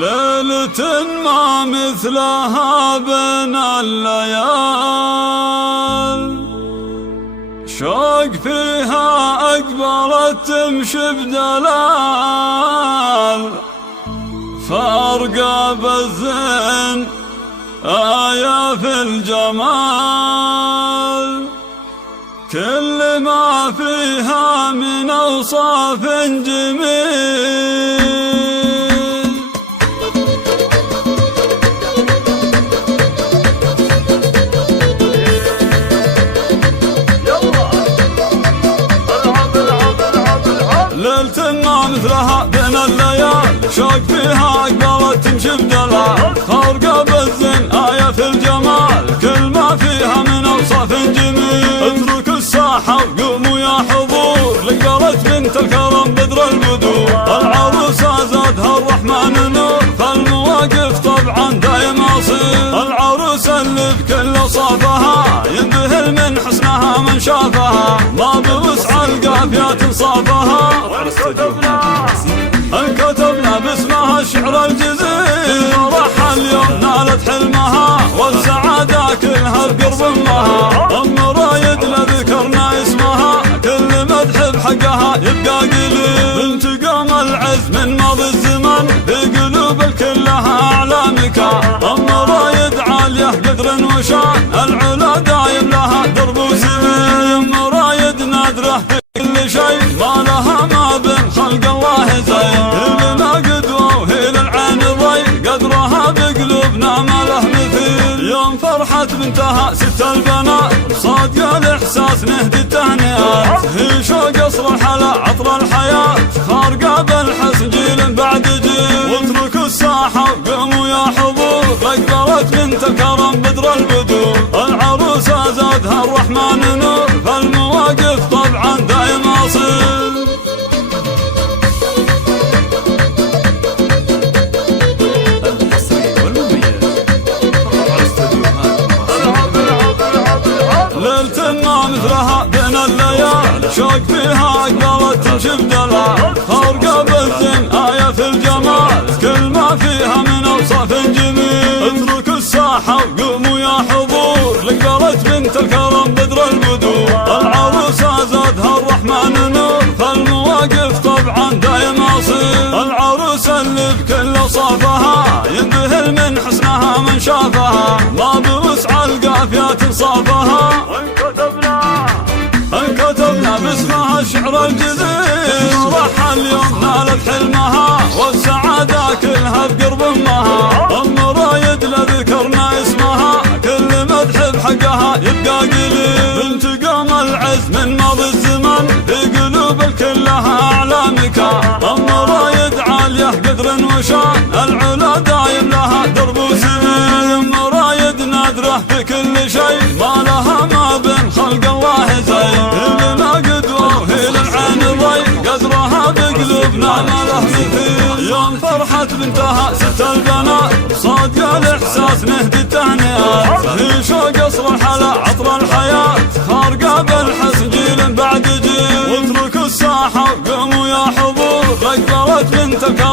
ليلة ما مثلها بين الليال، شوق فيها أقبلت تمشي بدلال، فارقة بالزين آية في الجمال، كل ما فيها من أوصاف جميل. ليلة ما مثلها بين الليال، شوق فيها أقبلت تمشي بدلال، فارقة بالزين آية في الجمال، كل ما فيها من أوصاف جميل. اتركوا الساحة وقوموا يا حضور، لقبلت بنت الكرم بدر البدور، العروسة زادها الرحمن نور، فالمواقف طبعا دايم أصيل. العروسة اللي بكل أوصافها ينبهل من حسنها من شافها، ما بوسع القافية تنصافها. انكتبنا باسمها الشعر الجزيل، فرحها اليوم نالت حلمها، والسعادة كلها بقرب امها. ام رايد لذكرنا اسمها، كل مدح بحقها يبقى قليل. بنت قوم العز من ماضي الزمن، في قلوب الكل لها اعلامك. ام رايد عالية قدر وشان، العلا دايم لها درب وسمين. ام رايد نادرة في كل شيء، ما لها ما بين خلق الله زين. لنا قدوة وهي للعين ضي، قدرها بقلوبنا ما له مثيل. يوم فرحة بنتها ست البنات، صادقة الإحساس نهدي التهنئات. هي شوق قصر الحلا عطر الحياة، فارقة بالحسن جيل بعد جيل. واتركوا الساحة وقوموا يا حضور، أقبلت بنت الكرم بدر البدور، العروسة زادها الرحمن نور، فالمواقف طبعا دايم أصيل. ليلة ما مثلها بين الليال، شوق فيها أقبلت تمشي بدلال، فارقة بالزين آية في الجمال، كل ما فيها من أوصاف جميل. اتركوا الساحة وقوموا يا حضور، لقبلت بنت الكرم بدر البدور، العروسة زادها الرحمن نور، فالمواقف طبعا دايم أصيل. العروسة اللي بكل أوصافها ينبهل من حسنها من شافها، ما بوسع القافية تنصافها. انكتبنا باسمها الشعر الجزيل، فرحها اليوم نالت حلمها، والسعادة كلها بقرب امها. ام رايد لذكرنا اسمها، كل مدح بحقها يبقى قليل. بنت قوم العز من ماضي الزمن، في قلوب الكل لها اعلامك. ام رايد عالية قدر وشان، العلا دايم لها درب وسمين. ام رايد نادرة في كل شيء، ما لها ما بين خلق الله زين. لنا قدوة وهي للعين ضي، قدرها بقلوبنا ما له مثيل. يوم فرحة بنتها ست البنات، صادقة الإحساس نهدي التهنئات. هي شوق قصر الحلا عطر الحياة، فارقة بالحسن جيل بعد جيل. واتركوا الساحة وقوموا يا حضور، أقبلت بنت الكرم